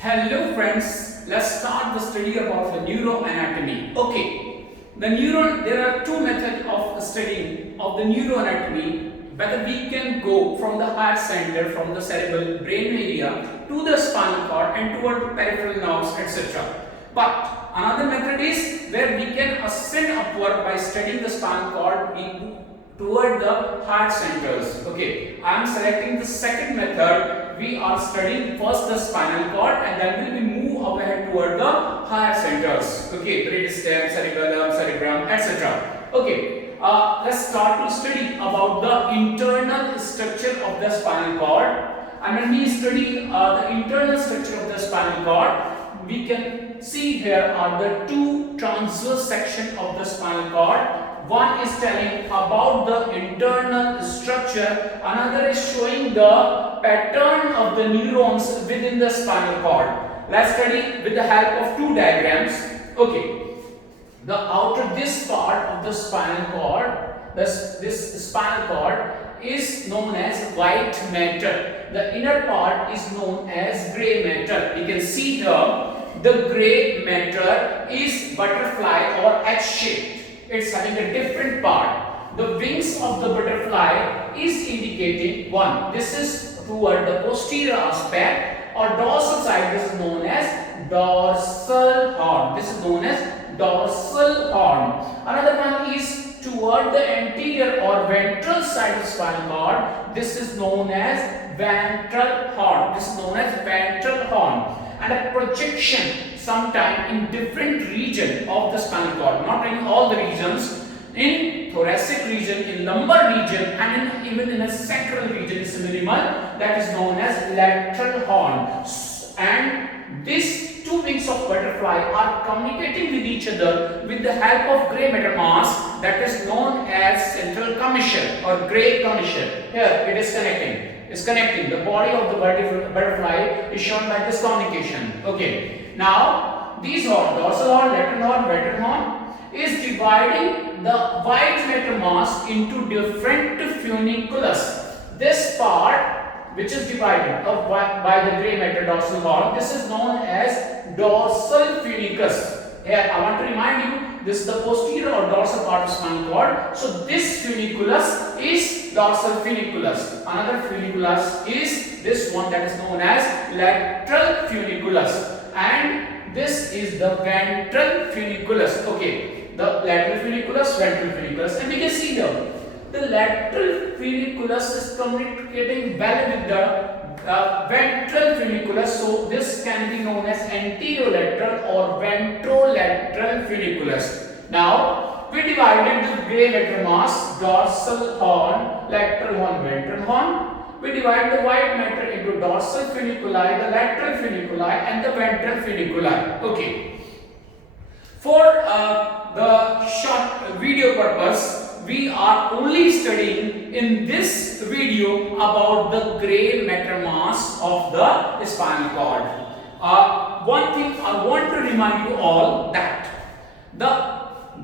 Hello friends, let's start the study about the neuroanatomy. Okay, there are two methods of studying of the neuroanatomy, whether we can go from the heart center, from the cerebral brain area to the spinal cord and toward peripheral nerves, etc. But another method is where we can ascend upward by studying the spinal cord toward the heart centers. Okay, I am selecting the second method. We are studying first the spinal cord and then we move ahead toward the higher centers. Okay, brainstem, cerebellum, cerebrum, etc. Okay, let's start to study about the internal structure of the spinal cord. And when we study the internal structure of the spinal cord, we can see here are the two transverse sections of the spinal cord. One is telling about the internal structure, another is showing the pattern of the neurons within the spinal cord. Let's study with the help of two diagrams. Okay, this part of the spinal cord, this spinal cord is known as white matter. The inner part is known as gray matter. You can see here the gray matter is butterfly or H-shaped. It's having a different part. The wings of the butterfly is indicating one. This is toward the posterior aspect or dorsal side. This is known as dorsal horn. This is known as dorsal horn. Another one is toward the anterior or ventral side of spinal cord. This is known as ventral horn. This is known as ventral horn. And a projection sometime in different region of the spinal cord, not in all the regions, in thoracic region, in lumbar region, and even in a sacral region is minimal, that is known as lateral horn. And these two wings of butterfly are communicating with each other with the help of gray matter mass, that is known as central commissure or gray commissure. Here it is connecting. Is connecting. The body of the butterfly is shown by this communication. Okay. Now, these horn, dorsal horn, lateral horn, ventral horn, is dividing the white matter mass into different funiculus. This part, which is divided by the gray matter dorsal horn, this is known as dorsal funicus. Here, I want to remind you, this is the posterior or dorsal part of spinal cord. So, this funiculus is dorsal funiculus. Another funiculus is this one, that is known as lateral funiculus. And this is the ventral funiculus. Okay, the lateral funiculus, ventral funiculus. And we can see here, the lateral funiculus is communicating well with the ventral funiculus, so this can be known as anterolateral or ventrolateral funiculus. Now, we divided the gray matter mass, dorsal horn, lateral horn, ventral horn. We divide the white matter into dorsal funiculi, the lateral funiculi, and the ventral funiculi. Okay. For the short video purpose, we are only studying in this video about the gray matter mass of the spinal cord. One thing I want to remind you all that the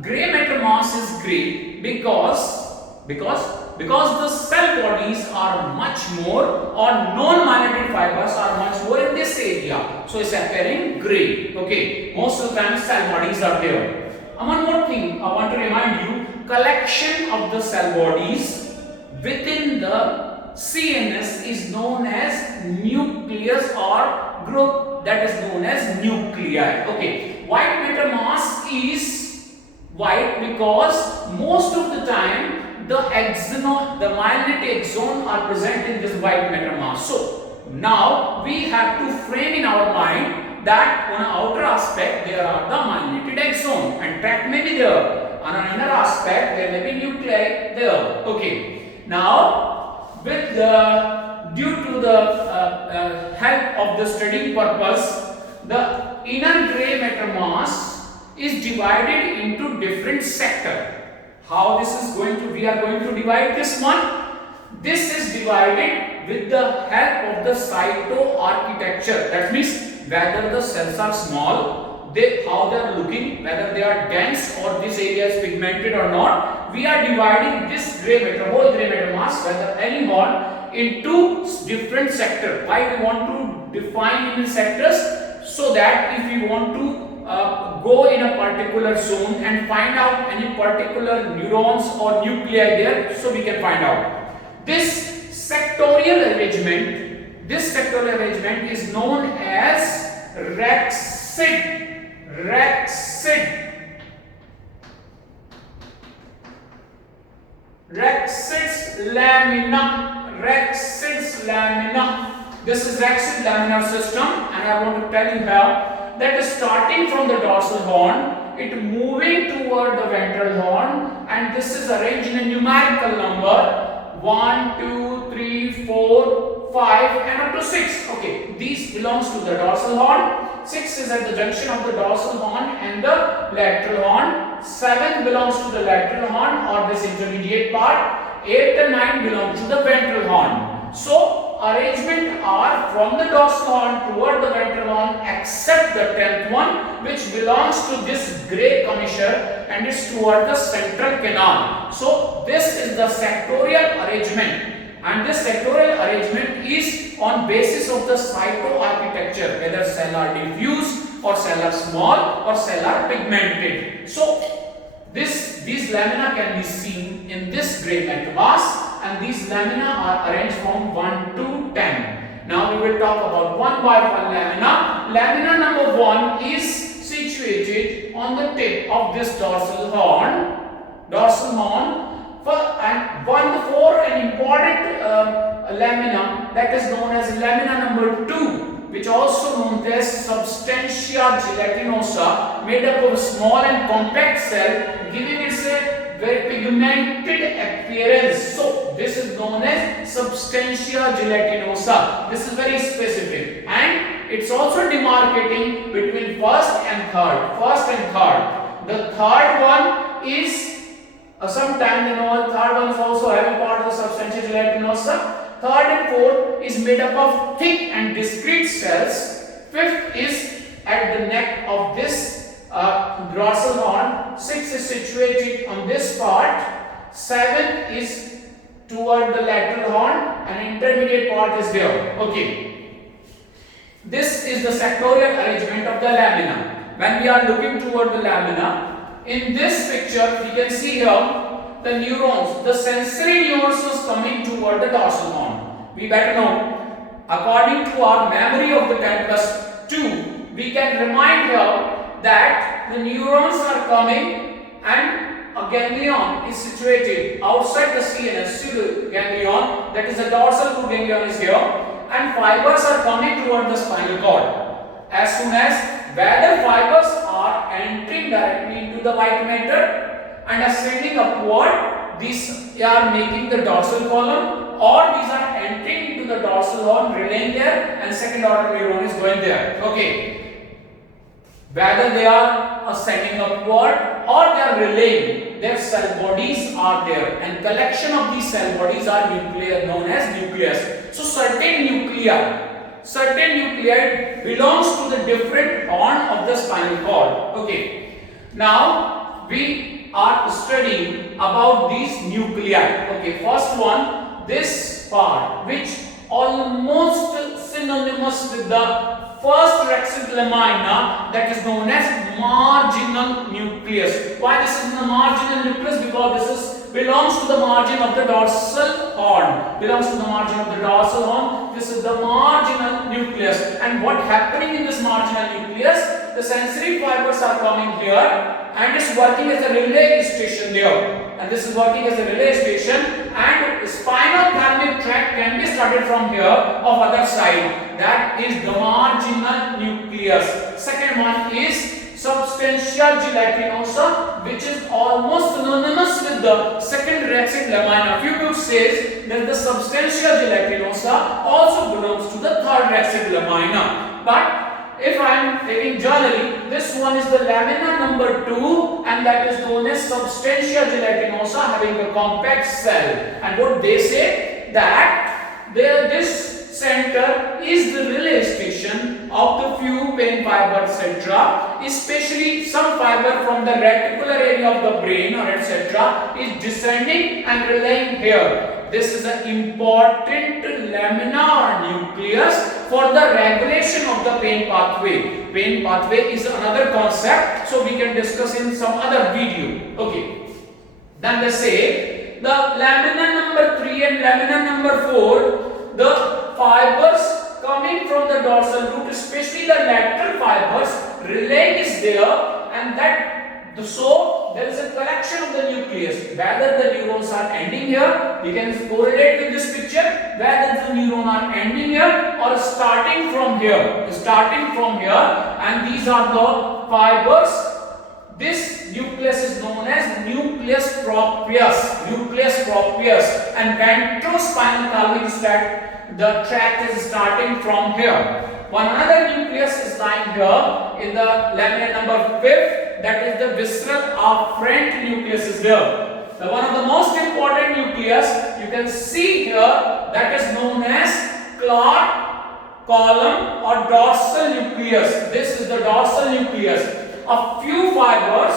gray matter mass is gray because the cell bodies are much more, or non-myelinated fibers are much more in this area. So it's appearing gray. Okay, most of the time cell bodies are there. And one more thing I want to remind you, collection of the cell bodies within the CNS is known as nucleus or group that is known as nuclei. Okay, white matter mass is white because most of the time the myelinated axon are present in this white matter mass. So now we have to frame in our mind that on an outer aspect there are the myelinated axon and tract may be there. On an inner aspect there may be nuclei there. Okay. Now, due to the help of the study purpose, the inner gray matter mass is divided into different sectors. How this is going to? We are going to divide this one. This is divided with the help of the cytoarchitecture. That means whether the cells are small, how they are looking, whether they are dense or this area is pigmented or not. We are dividing this gray matter, whole gray matter mass, whether any horn into different sectors. Why we want to define in sectors? So that if we want to go in a particular zone and find out any particular neurons or nuclei there, so we can find out. This sectorial arrangement is known as Rexid's lamina. This is Rexid laminar system, and I want to tell you here that is starting from the dorsal horn, it moving toward the ventral horn, and this is arranged in a numerical number 1, 2, 3, 4, 5 and up to 6. Okay, these belongs to the dorsal horn. 6 is at the junction of the dorsal horn and the lateral horn. 7 belongs to the lateral horn or this intermediate part. 8 and 9 belong to the ventral horn. So arrangement are from the dorsal horn toward the ventral horn except the 10th one, which belongs to this gray commissure and is toward the central canal. So this is the sectorial arrangement, and this sectorial arrangement is on basis of the cytoarchitecture, whether cell are diffuse or cell are small or cell are pigmented. So these lamina can be seen in this gray matter mass, and these lamina are arranged from 1 to 10. Now we will talk about one by one lamina. Lamina number 1 is situated on the tip of this dorsal horn. For an important lamina that is known as lamina number 2, which also known as substantia gelatinosa, made up of a small and compact cell, giving it a very pigmented appearance. So this is known as substantia gelatinosa. This is very specific, and it's also demarcating between first and third. The third one is sometimes third one is also having part of the substantia gelatinosa. Third and fourth is made up of thick and discrete cells. Fifth is at the neck of this dorsal horn. Sixth is situated on this part. Seventh is toward the lateral horn, and intermediate part is there. Okay. This is the sectorial arrangement of the lamina. When we are looking toward the lamina, in this picture we can see here the neurons, the sensory neurons is coming toward the dorsal horn. We better know, according to our memory of the 10 plus 2, we can remind here that the neurons are coming and a ganglion is situated outside the CNS ganglion, that is the dorsal root ganglion is here, and fibers are coming toward the spinal cord. As soon as whether fibers are entering directly into the white matter and ascending upward, these are making the dorsal column, or these are entering into the dorsal horn, relaying there, and second order neuron is going there. Okay. Whether they are ascending upward or they are relaying, their cell bodies are there, and collection of these cell bodies are nuclei, known as nucleus. So certain nuclei belongs to the different horn of the spinal cord. Okay. Now we are studying about these nuclei. Okay, first one, this part, which almost synonymous with the first Rexid lamina, that is known as marginal nucleus. Why this is the marginal nucleus? Because this belongs to the margin of the dorsal horn. This is the marginal nucleus. And what happening in this marginal nucleus? The sensory fibers are coming here, and it's working as a relay station there, and this is working as a relay station, and spinal thalamic tract can be started from here of other side, that is the marginal nucleus. Second one is substantia gelatinosa, which is almost synonymous with the second Rexid lamina. Few books says that the substantia gelatinosa also belongs to the third Rexid lamina, but if I am taking generally, this one is the lamina number 2, and that is known as substantia gelatinosa, having a compact cell. And what they say, that this center is the relay station of the few pain fiber, etc. Especially some fiber from the reticular area of the brain or etc. is descending and relaying here. This is an important laminar nucleus for the regulation of the pain pathway. Pain pathway is another concept, so we can discuss in some other video. Okay. Then they say the lamina number 3 and lamina number 4, the fibers coming from the dorsal root, especially the lateral fibers, relaying is there, and so there is a collection of the nucleus. Whether the neurons are ending here, we can correlate with this picture, whether the neurons are ending here or starting from here. And these are the fibers. This nucleus is known as nucleus proprius, and ventral spinal column is that the tract is starting from here. One another nucleus is lying here in the lamina number 5, that is the visceral afferent nucleus is there. The one of the most important nucleus you can see here, that is known as Clark column or dorsal nucleus. This is the dorsal nucleus. A few fibers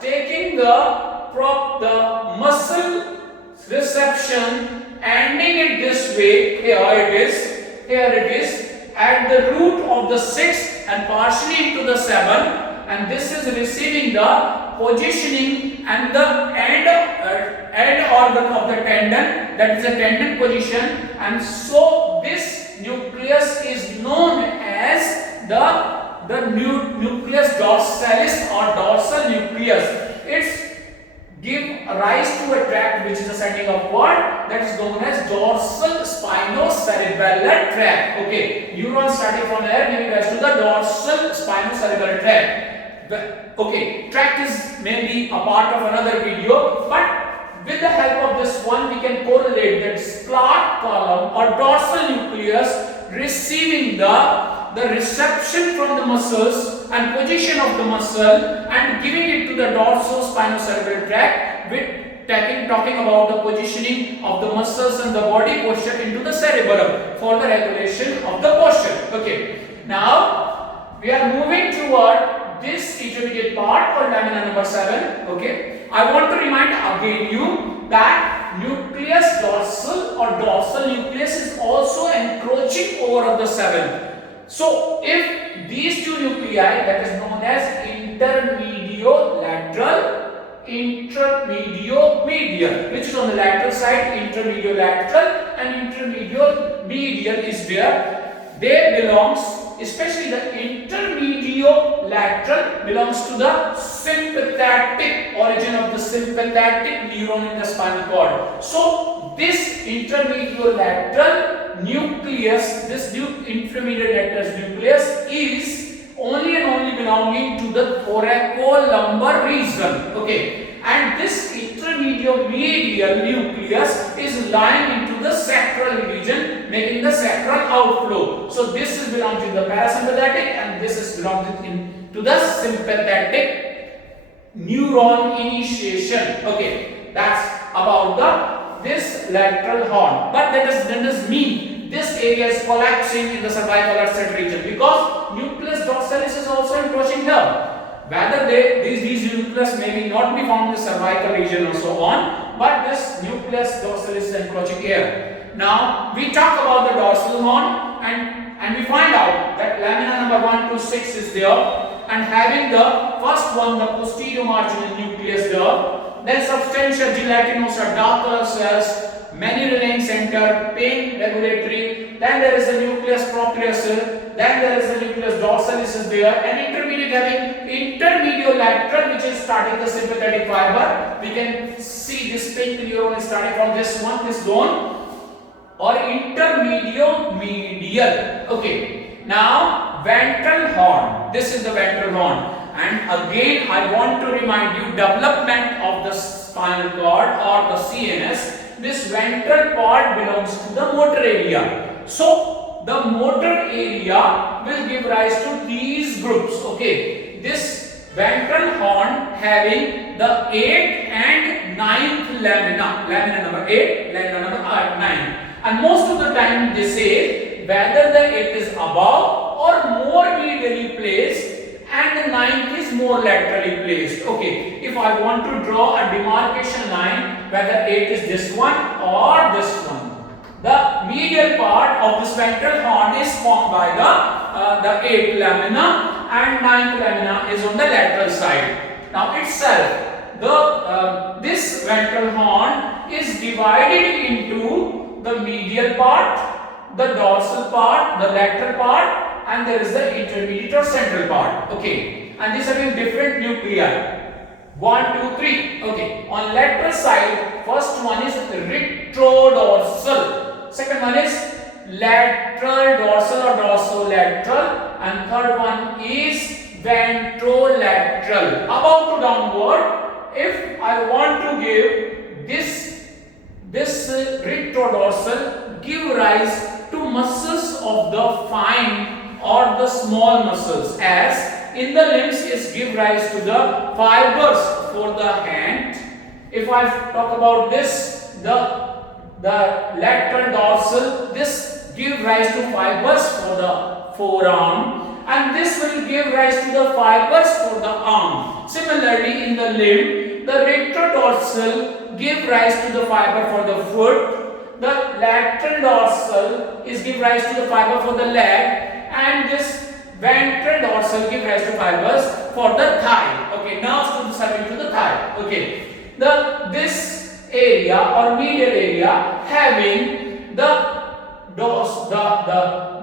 taking the muscle reception, ending it this way. Here it is at the root of the 6th and partially into the 7th, and this is receiving the positioning and the end organ of the tendon, that is a tendon position, and so this nucleus is known as the nucleus dorsalis or dorsal nucleus. It's give rise to a tract which is ascending upward, that is known as dorsal spinocerebellar tract. Okay, neurons starting from here giving rise to the dorsal spinocerebellar tract. Okay, tract is maybe a part of another video, but with the help of this one we can correlate that Clark column or dorsal nucleus receiving the reception from the muscles and position of the muscle and giving it to the dorsal spinocerebellar tract, with talking about the positioning of the muscles and the body posture into the cerebellum for the regulation of the posture. Okay, now we are moving toward this intermediate part or lamina number 7. Okay, I want to remind again you that nucleus dorsal or dorsal nucleus is also encroaching over the 7th. So if these two nuclei, that is known as intermedial, which is on the lateral side, intermediolateral and intermedial is there, they belongs, especially the intermediolateral belongs to the sympathetic origin of the sympathetic neuron in the spinal cord. So this intermediolateral nucleus, this intermediolateral nucleus is only and only belonging to the thoracolumbar region. Okay, and this intermedial nucleus is lying into the sacral region, making the sacral outflow. So this is belongs to the parasympathetic and this is belongs to the sympathetic neuron initiation. Okay, that's about this lateral horn, but that does mean this area is collapsing in the cervical artery region, because nucleus dorsalis is also encroaching here. Whether these nucleus may not be found in the cervical region or so on, but this nucleus dorsalis is encroaching here. Now we talk about the dorsal horn and we find out that lamina number 1 to 6 is there, and having the first one, the posterior marginal nucleus there. Then substantial gelatinosa, dark color cells, many relaying center, pain regulatory. Then there is a nucleus proprius. Then there is a nucleus dorsalis is there, and intermediate having intermediolateral, which is starting the sympathetic fiber. We can see this pink neuron is starting from this one, this zone, or intermedial. Okay. Now ventral horn. This is the ventral horn. And again, I want to remind you, development of the spinal cord or the CNS, this ventral part belongs to the motor area. So the motor area will give rise to these groups. Okay, this ventral horn having the 8th and 9th lamina number 8, lamina number 9. And most of the time they say whether the 8th is above or more medially placed, and the ninth is more laterally placed. Okay, if I want to draw a demarcation line whether it is this one or this one, the medial part of this ventral horn is formed by the eighth lamina and ninth lamina is on the lateral side. Now itself this ventral horn is divided into the medial part, the dorsal part, the lateral part, and there is the intermediate or central part. Okay, and these are having different nuclei. 1, 2, 3. Okay, on lateral side, first one is retrodorsal, second one is lateral dorsal or dorsolateral, and third one is ventrolateral. Above to downward. If I want to give this retrodorsal give rise to muscles of the fine or the small muscles, as in the limbs is give rise to the fibers for the hand. If I talk about this, the lateral dorsal, this give rise to fibers for the forearm, and this will give rise to the fibers for the arm. Similarly, in the limb, the retrodorsal give rise to the fiber for the foot, the lateral dorsal is give rise to the fiber for the leg, and this ventral dorsal give rise to fibers for the thigh. Okay, now serving to the thigh. Okay, this area or medial area having the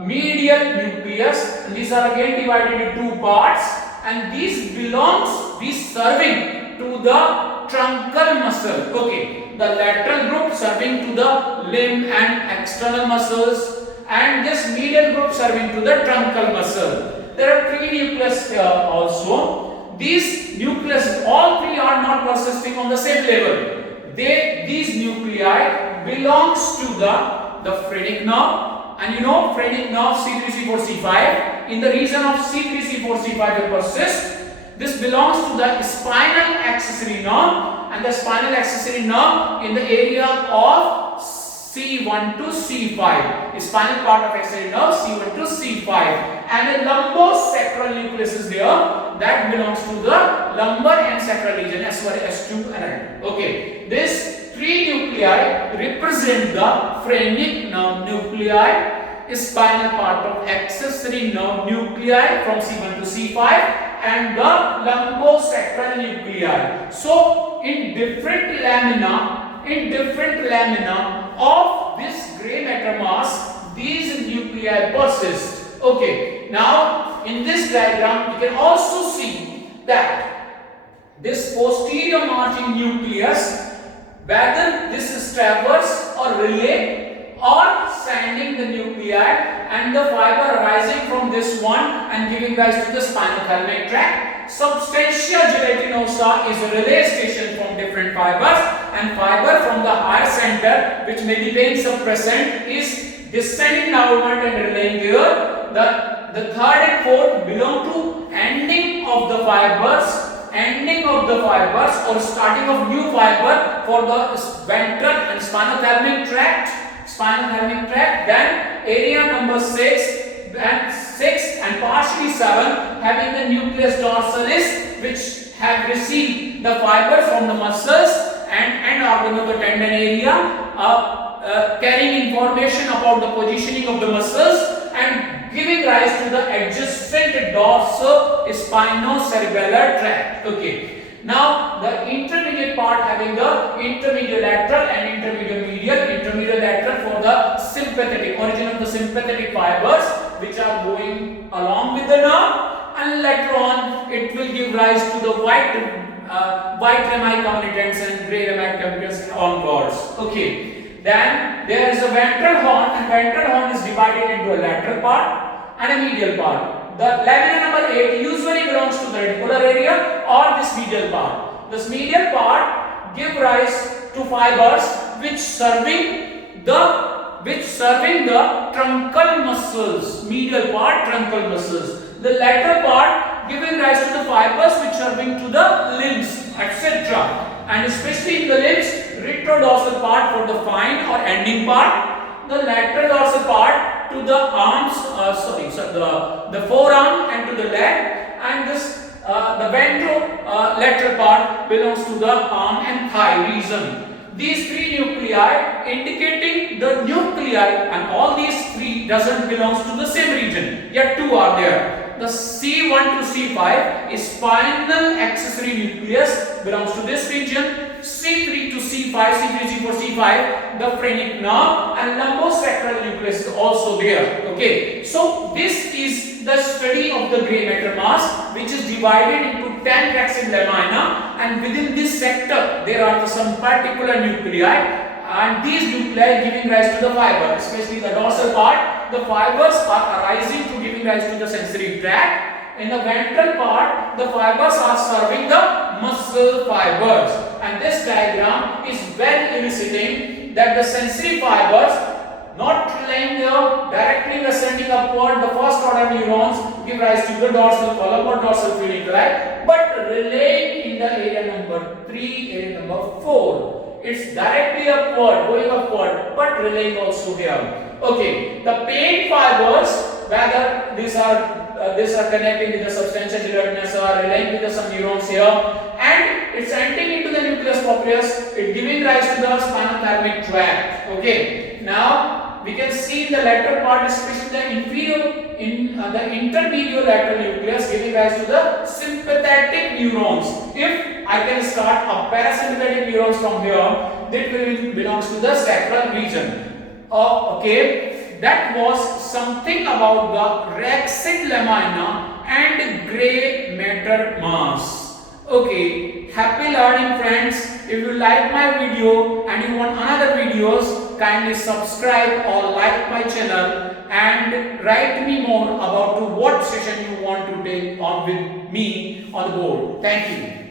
medial nucleus, and these are again divided into two parts, and these serving to the truncal muscle. Okay, the lateral group serving to the limb and external muscles, and this medial group serving to the truncal muscle. There are three nucleus here also. These nucleus, all three are not persisting on the same level. These nuclei belongs to the phrenic nerve, and you know phrenic nerve C3, C4, C5. In the region of C3, C4, C5 will persist. This belongs to the spinal accessory nerve, and the spinal accessory nerve in the area of C1 to C5. Spinal part of accessory nerve C1 to C5, and a lumbosacral nucleus is there that belongs to the lumbar and sacral region S1, S2 and okay. This three nuclei represent the phrenic nerve nuclei, spinal part of accessory nerve nuclei from C1 to C5, and the lumbosacral nuclei. So in different lamina of this gray matter mass, these nuclei persist. Okay, now in this diagram we can also see that this posterior margin nucleus, whether this is transverse or relay or sending the nuclei and the fiber arising from this one and giving rise to the spinothalamic tract. Substantia gelatinosa is a relay station from different fibers, and fiber from the higher center, which may be pain suppressant, is descending downward and relaying there. The third and fourth belong to ending of the fibers or starting of new fiber for the ventral and spinothalamic tract. Then area number 6 and partially 7 having the nucleus dorsalis, which have received the fibers from the muscles and organ of the tendon area, carrying information about the positioning of the muscles and giving rise to the adjacent dorso-spinocerebellar tract. Okay. Now the intermediate part having the intermediolateral and intermediolateral for the sympathetic origin of the sympathetic fibers which are going along with the nerve, and later on it will give rise to the white rami communicants and gray rami communicants onwards. Okay. Then there is a ventral horn, and ventral horn is divided into a lateral part and a medial part. The lamina number 8 usually belongs to the reticular area or this medial part. This medial part give rise to fibers which serving the truncal muscles. Medial part truncal muscles. The lateral part giving rise to the fibers which serving to the limbs, etc. And especially in the limbs, retrodorsal part for the fine or ending part, the lateral dorsal part to the arms, the forearm and to the leg, and this the ventral lateral part belongs to the arm and thigh region. These three nuclei indicating the nuclei, and all these three doesn't belongs to the same region, yet two are there. The C1 to C5 is spinal accessory nucleus, belongs to this region. C3 to C5, C3, C4, C5, the phrenic nerve, and lumbosacral nucleus is also there. Okay, so this is the study of the gray matter mass, which is divided into 10 tracts in lamina, and within this sector there are some particular nuclei, and these nuclei giving rise to the fiber, especially the dorsal part. The fibers are arising to giving rise to the sensory tract. In the ventral part, the fibers are serving the muscle fibers, and this diagram is well eliciting that the sensory fibers not relying there directly ascending upward, the first order neurons give rise to the dorsal column or dorsal funiculi, but relaying in the area number 3, area number 4. It's directly upward, going upward, but relaying also here. Okay, the pain fibers, whether these are connecting with the substantia gelatinous or relaying with some neurons here, and it's entering into the nucleus proprius, it giving rise to the spinothalamic tract. Okay, now we can see the lateral part, especially the the intermediate lateral nucleus, giving rise to the sympathetic neurons. If I can start a parasympathetic neurons from here, that belongs to the sacral region. Okay, that was something about the rexid lamina and gray matter mass. Okay, happy learning friends. If you like my video and you want another videos, kindly subscribe or like my channel and write me more about what session you want to take on with me on the board. Thank you.